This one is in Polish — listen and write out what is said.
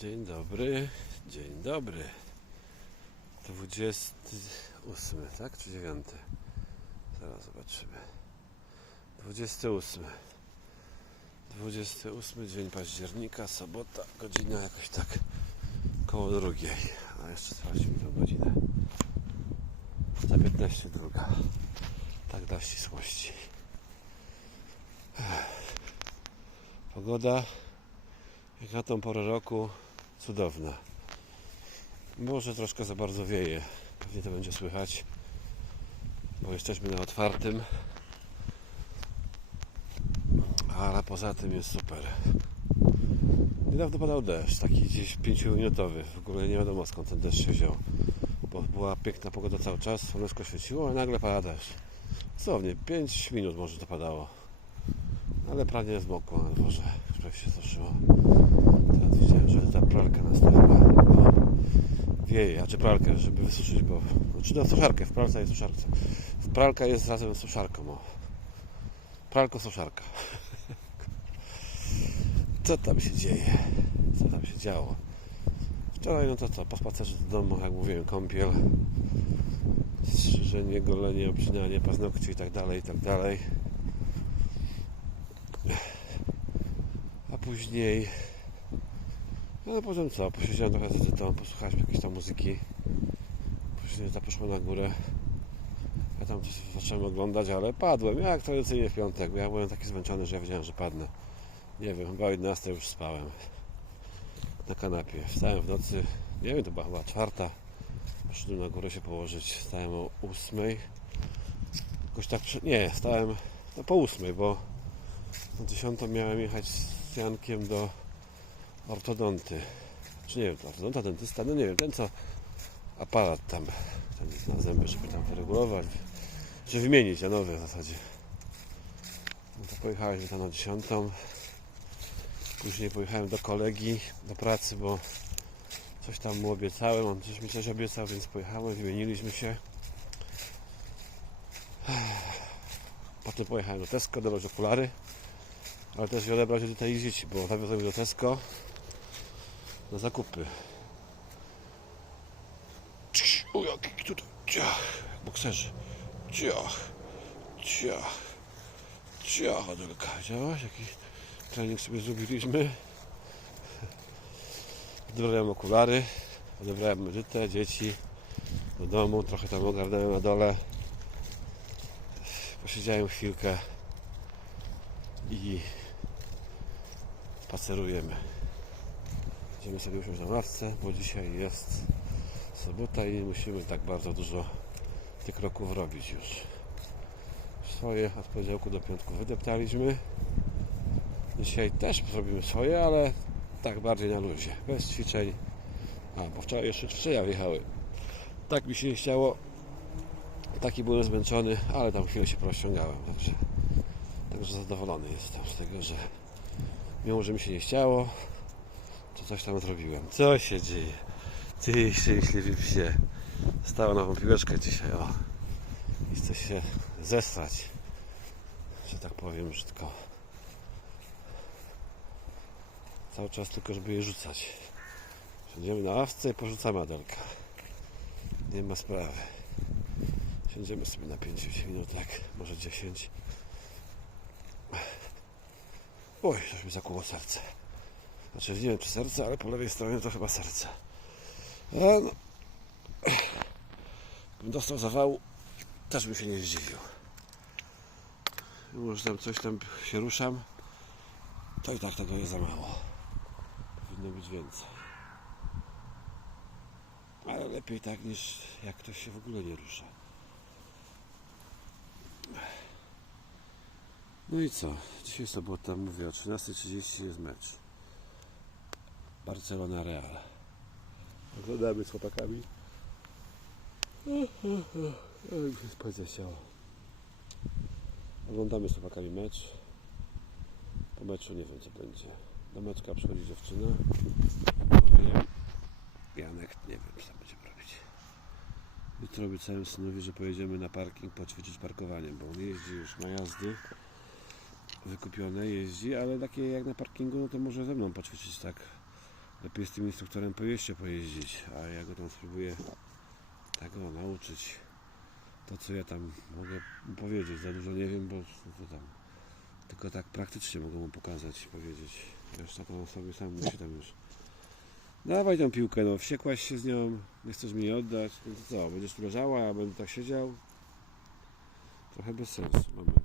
Dzień dobry, dzień dobry. 28, tak? Czy 9? Zaraz zobaczymy. 28. 28 dzień października, sobota, godzina jakoś tak koło drugiej. A jeszcze sprawdźmy tę godzinę. Za 15 druga. Tak dla ścisłości. Pogoda jak na tą porę roku cudowna. Może troszkę za bardzo wieje. Pewnie to będzie słychać, bo jesteśmy na otwartym. Ale poza tym jest super. Niedawno padał deszcz, taki gdzieś 5-minutowy. W ogóle nie wiadomo skąd ten deszcz się wziął. Bo była piękna pogoda cały czas, słoneczko świeciło, a nagle pada deszcz. Dosłownie 5 minut może to padało. Ale pranie zmokło na dworze, które się suszyło. Teraz widziałem, że ta pralka nastawiła. O, wieje, a czy pralkę, żeby wysuszyć, bo... Czy na suszarkę, w pralce jest suszarce. W pralka jest razem z suszarką, o. Pralko-suszarka. Co tam się dzieje? Co tam się działo? Wczoraj, no to co, po spacerze do domu, jak mówiłem, kąpiel, strzyżenie, golenie, obcinanie paznokci i tak dalej, i tak dalej. A później no potem co, posiedziałem trochę z Edytą, posłuchałem jakiejś tam muzyki. Później ta poszła na górę. Ja tam coś zacząłem oglądać, ale padłem, jak tradycyjnie w piątek. Ja byłem taki zmęczony, że ja wiedziałem, że padnę. Nie wiem, chyba o 11 już spałem. Na kanapie. Wstałem w nocy, nie wiem, to była chyba czwarta. Poszedłem na górę się położyć. Wstałem o 8. Jakoś tak, prze- nie, stałem no, po 8, bo na 10 miałem jechać z Jankiem do ortodonty. Czy nie wiem, to ortodonta, dentysta, no nie wiem, ten co aparat tam, ten na zęby, żeby tam wyregulować, czy wymienić na nowy w zasadzie. No to pojechałem tam na 10. Później pojechałem do kolegi, do pracy, bo coś tam mu obiecałem, on coś mi coś obiecał, więc pojechałem, wymieniliśmy się. Potem pojechałem do Tesco, odebrać okulary, ale też i odebrać do tej dzieci, bo zawiozłem do Tesco na zakupy. O, jaki tutaj ciach, bokserzy. Ciach, ciach, ciach, Adelka. Widziałaś, jaki trening sobie zrobiliśmy? Odebrałem okulary, odebrałem medytę, dzieci do domu, trochę tam ogarnąłem na dole. Posiedziałem chwilkę i spacerujemy. Będziemy sobie usiąść na ławce, bo dzisiaj jest sobota i nie musimy tak bardzo dużo tych kroków robić już. Swoje od poniedziałku do piątku wydeptaliśmy. Dzisiaj też zrobimy swoje, ale tak bardziej na luzie, bez ćwiczeń. A, bo wczoraj jeszcze ćwiczenia wjechały. Tak mi się nie chciało. Taki byłem zmęczony, ale tam chwilę się porozciągałem. Także, także zadowolony jestem z tego, że mimo, że mi się nie chciało, to coś tam zrobiłem. Co się dzieje? Ty szczęśliwy psie. Stała nową piłeczkę dzisiaj, o. I chce się zestrać. Że tak powiem brzydko. Cały czas tylko, żeby je rzucać. Siądziemy na ławce i porzucamy Adelka. Nie ma sprawy. Siądziemy sobie na 5 minutek, może 10. Oj, coś mi zakłuło serce. Znaczy nie wiem czy serce, ale po lewej stronie to chyba serce. A no. Gdybym dostał zawału, też bym się nie zdziwił. Mimo, że tam coś tam się ruszam, to i tak tego jest za mało. Powinno być więcej. Ale lepiej tak niż jak ktoś się w ogóle nie rusza. No i co? Dzisiaj sobota, mówię o 13.30 jest mecz. Barcelona Real. Oglądamy z chłopakami. Jak się spać zachciało. Oglądamy z chłopakami mecz. Po meczu nie wiem co będzie. Do meczka przychodzi dziewczyna. Mówię, Janek nie wiem co będziemy robić. Jutro obiecałem synowi, że pojedziemy na parking poćwiczyć parkowanie, bo on jeździ już ma jazdy wykupione, jeździ, ale takie jak na parkingu, no to może ze mną poćwiczyć tak Lepiej z tym instruktorem po pojeździć, a ja go tam spróbuję tego nauczyć. To co ja tam mogę powiedzieć, za dużo nie wiem, bo co tam. Tylko tak praktycznie mogę mu pokazać, powiedzieć. Reszta to on sobie sam musi tam już. Dawaj tą piłkę, no wściekłaś się z nią, nie chcesz mi jej oddać, no to co, będziesz tu leżała, a będę tak siedział? Trochę bez sensu, moment.